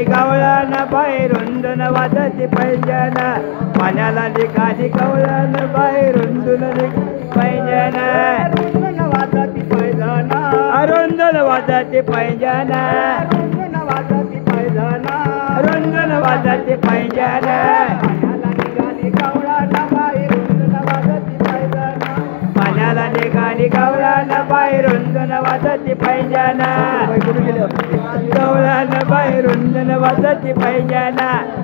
निघाली गवळण बाहेरून वाजती पैंजण पाण्याला निघाली गवळण बाहेरून पैंजण वाजती पैंजण रुंदन वाजती पैंजण वाजती पैंजण रुंदन वाजती पैंजण पाण्याला निघाली गवळण बाहेरून वाजती पैंजण गवळण बाहेरून वाजती पैंजण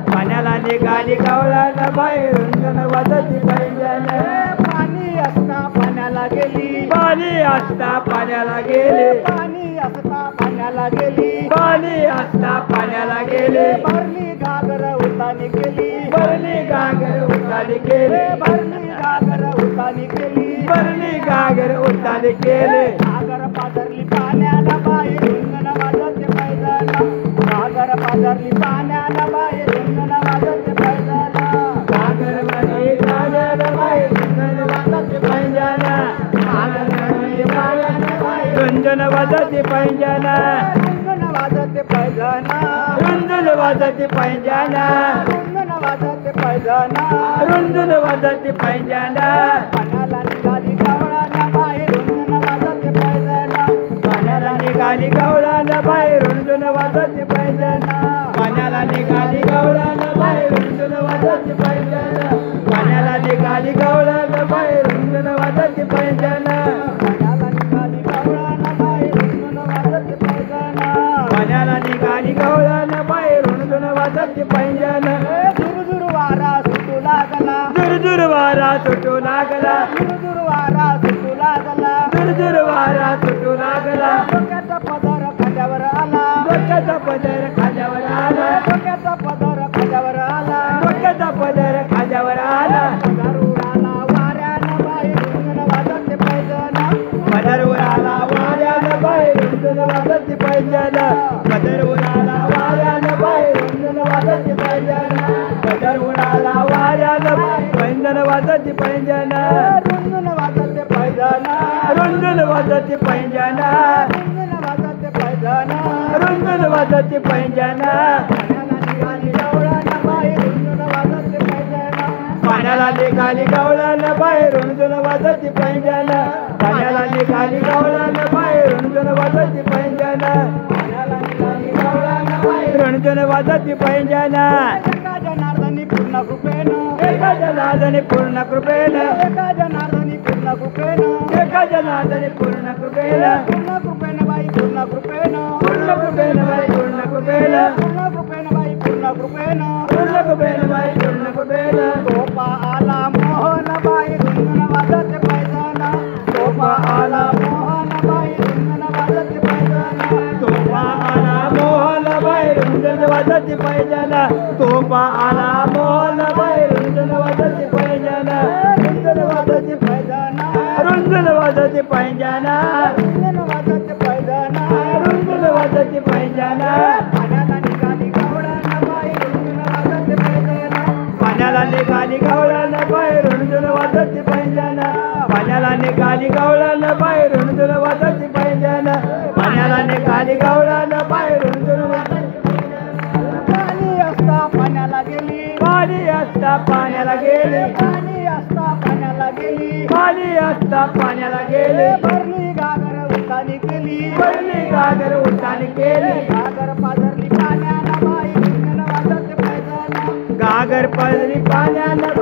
पाण्याला निघाली गवळण बाहेरून वाजती पैंजण पाणी असता पाण्याला गेली पाणी असता पाण्याला गेली पाणी असता पाण्याला गेली पाणी असता पाण्याला गेली भरली घागर उतानी केली भरली घागर उतानी केली भरली घागर उतानी केली भरली घागर उतानी केली घागर पादरली पाण्याला बाहेरून वाजते पैंजण घागर पादरली पाण्याला बाहेरून वाजते पैंजण घागर मध्ये पाण्याला बाहेरून वाजते पैंजण रुंदन वाजते पैंजण रुंदन वाजते पैंजण रुंदन वाजते पैंजण रुंदन वाजते पैंजण रुंदन वाजते पैंजण पाण्याला निघाली गवळण बाहेरून वाजते पैंजण पाण्याला निघाली गवळण बाहेरून वाजते पैंजण पाण्याला निघाली गवळण बाहेरून वाजते पैंजण पाण्याला निघाली गवळण बाहेरून वाजते पैंजण पाण्याला निघाली गवळण बाहेरून वाजती पैंजण दुरदुर वारा सुटू लागला दुरदुर वारा सुटू लागला दुरदुर वारा सुटू लागला दुरदुर वारा सुटू लागला डोक्याचा पदर खांद्यावर आला डोक्याचा पदर खांद्यावर आला डोक्याचा पदर खांद्यावर आला डोक्याचा पदर खांद्यावर आला पदर उडाला वाऱ्यानं बाहेरून वाजते पैंजण पदर उडाला वाऱ्यानं बाहेरून वाजते पैंजण पदर उडाला वाऱ्यानं बाहेरून वाजते पैंजण पदर उडाला वाऱ्यानं पैंजण वाजते पैंजण रुंदन वाजते पैंजण रुंदन वाजते पैंजण रुंदन वाजते पैंजण रुंदन वाजते पैंजण पाण्याला निघाली गवळण बाहेरून वाजती पैंजण पाण्याला निघाली गवळण बाहेरून वाजती पैंजण पाण्याला निघाली गवळण बाहेरून वाजती पैंजण एका जनार्दनी पूर्ण कृपेनं एका जनार्दनी पूर्ण कृपेनं एका जनार्दनी पूर्ण कृपेनं एका जनार्दनी पूर्ण कृपेनं पूर्ण कृपेनं बाई पूर्ण कृपेनं पूर्ण कृपेनं बाई पूर्ण कृपेनं पूर्ण कृपेनं बाई पूर्ण कृपेनं पूर्ण कृपेनं बाई पूर्ण कृपेनं तोपा आला मोहन बाहेरून वाजते पैंजण तोपा आला मोहन बाहेरून वाजते पैंजण तोपा आला मोहन बाहेरून वाजते पैंजण तोपा आला मोहन बाहेरून वाजते पैंजण रुंदन वाजते पैंजण रुंदन वाजते पैंजण रुंदन वाजते पैंजण रुंदन वाजते पैंजण पाण्याला निघाली गवळण बाहेरून वाजते पैंजण पाण्याला निघाली गवळण बाहेरून वाजते पैंजण पाण्याला निघाली गवळण बाहेरून वाजते पैंजण पाण्याला निघाली गवळण बाहेरून पाणी असता पाण्याला गेली पाणी असता पाण्याला गेली पाणी असता पाण्याला गेली पाणी असता पाण्याला गेली भरली घागर उतानी केली भरली घागर उतानी केली घागर पादरली पाण्याला बाहेरून वाजते पैंजण घागर पादरली पाण्याला